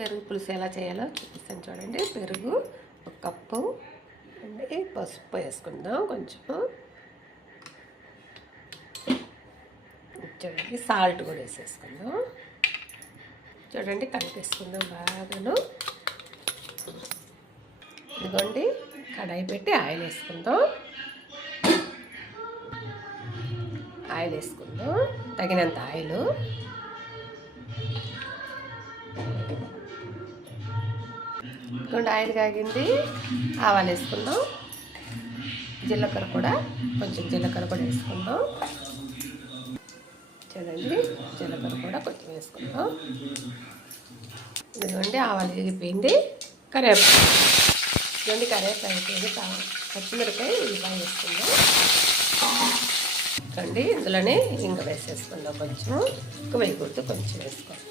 పెరుగు పులుసు ఎలా చేయాలో చూపిస్తాను చూడండి. పెరుగు 1 కప్పు అండి. పసుపు వేసుకుందాం కొంచెం. చూడండి సాల్ట్ కూడా వేసేసుకుందాం. చూడండి కలిపేసుకుందాం బాగాను. ఇదిగోండి కడాయి పెట్టి ఆయిల్ వేసుకుందాం. ఆయిల్ వేసుకుందాం, తగినంత ఆయిల్. ఇదిగోండి ఆయిల్ కాగింది. ఆవాలు వేసుకుందాం. జీలకర్ర కూడా కొంచెం జీలకర్ర కూడా వేసుకుందాం. చూడండి జీలకర్ర కూడా కొంచెం వేసుకుందాం. ఇదిగోండి ఆవాలు వేగిపోయింది. కరివేపాకు ఇదిగోండి కరివేపాకు అయిపోయింది. పచ్చిమిరపకాయ ఉల్లిపాయ వేసుకుందాం. చూడండి ఇందులోనే ఇంక వేసేసుకుందాం. కొంచెం ఎక్కువ వేయకూడదు, కొంచెం వేసుకోవాలి.